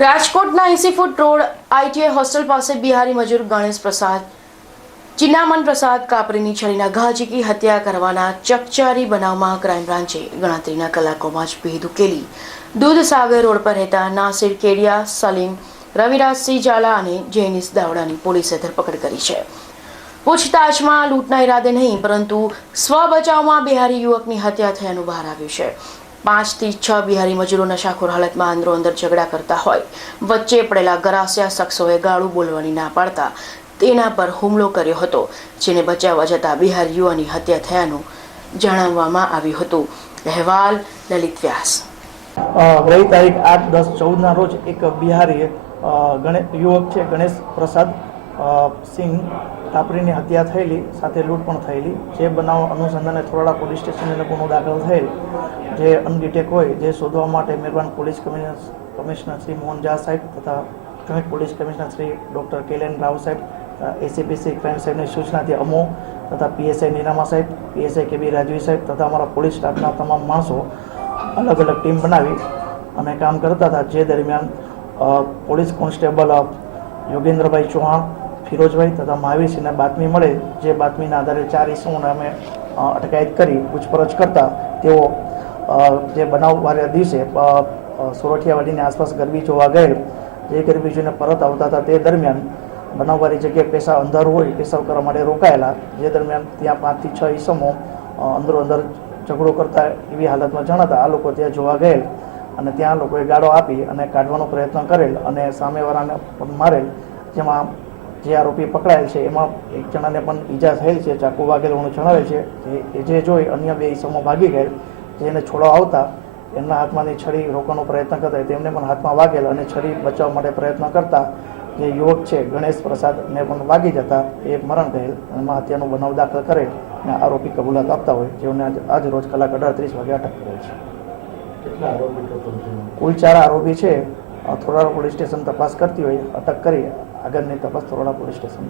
રાજકોટના 80 foot road ITI hostel પાસે બિહારી મજૂર ગણેશ પ્રસાદ ચિન્નામન પ્રસાદ કાપરીની છરીના ઘા ઝીકી હત્યા કરવાના ચકચારી બનાવમાં ક્રાઇમ બ્રાન્ચે ગણતરીના કલાકોમાં જ ભેદ ઉકેલી દૂધસાગર રોડ પર રહેતા નાસિર કેડિયા, સલીમ, રવિરાજસિંહ ઝાલા અને જેનિસ દાવડાની પોલીસે ધરપકડ કરી છે. પૂછતાછમાં લૂંટના ઈરાદે નહીં પરંતુ સ્વ બચાવમાં બિહારી યુવકની હત્યા થયાનું બહાર આવ્યું છે. 5 થી 6 બિહારી મજૂરો નશાખોર હાલતમાં અંદરોઅંદર ઝઘડા કરતા હોય વચ્ચે પડેલા ગરાસિયા શખ્સોએ ગાળું બોલવાની ના પાડતા તેના પર હુમલો કર્યો હતો, જેને બચાવવા જતાં બિહારી યુવાની હત્યા થયાનું જણાવવામાં આવ્યું હતું. અહેવાલ લલિત વ્યાસ. ગઈ તારીખ 8, 10, 14ના રોજ એક બિહારી યુવક છે ગણેશ પ્રસાદ સિંહ કાપરીની હત્યા થયેલી, સાથે લૂંટ પણ થયેલી. જે બનાવ અનુસંધાને થોરાડા પોલીસ સ્ટેશનને ગુનો દાખલ થયેલ. જે અનડિટેક હોય જે શોધવા માટે મહેરબાન પોલીસ કમિશનર શ્રી મોહન ઝા સાહેબ તથા joint police commissioner Shri doctor Kelan Rao સાહેબ, એસીપીસી ક્રાઇમ સાહેબની સૂચનાથી અમો તથા પીએસઆઈ નીનામા સાહેબ, પીએસઆઈ કેબી રાજવી સાહેબ તથા અમારા પોલીસ સ્ટાફના તમામ માણસો અલગ અલગ ટીમ બનાવી અને કામ કરતા હતા. જે દરમિયાન પોલીસ કોન્સ્ટેબલ યોગેન્દ્રભાઈ ચૌહાણ, ફિરોજભાઈ તથા મહાવીરસિંહને બાતમી મળે. જે બાતમીના આધારે 4 ઇસમોને અમે અટકાયત કરી પૂછપરછ કરતા તેઓ જે બનાવવાળા દિવસે સોરઠિયાવાડીની આસપાસ ગરબી જોવા ગયેલ. જે ગરબી જોઈને પરત આવતા હતા તે દરમિયાન બનાવવાળી જગ્યાએ પેશાબ અંધારું હોય પેશાબ કરવા માટે રોકાયેલા. જે દરમિયાન ત્યાં 5 થી 6 ઇસમો અંદરો અંદર ઝઘડો કરતા એવી હાલતમાં જણાતા આ લોકો ત્યાં જોવા ગયેલ અને ત્યાં લોકોએ ગાળો આપી અને કાઢવાનો પ્રયત્ન કરેલ અને સામેવાળાને પણ મારેલ. જેમાં જે આરોપી પકડાયેલ છે એમાં એક જણાને પણ ઈજા થયેલ છે, ચાકુ વાગેલ હોવાનું જણાવેલ છે. જે જોઈ અન્ય 2 ઇસમો ભાગી ગયેલ. જેને છોડવા આવતા એમના હાથમાંથી છરી રોકવાનો પ્રયત્ન કરતા તેમને પણ હાથમાં વાગેલ અને છરી બચાવવા માટે પ્રયત્ન કરતા જે યુવક છે ગણેશ પ્રસાદને પણ વાગી જતા એ મરણ થયેલ. એમાં હત્યાનો બનાવ દાખલ કરેલ અને આરોપી કબૂલાત આપતા હોય જેઓને આજ રોજ કલાક 18:30 વાગે અટક કરેલ છે. કુલ 4 આરોપી છે. થોરાડા પોલીસ સ્ટેશન તપાસ કરતી હોય અટક કરી આગળની તપાસ થોરાડા પોલીસ સ્ટેશન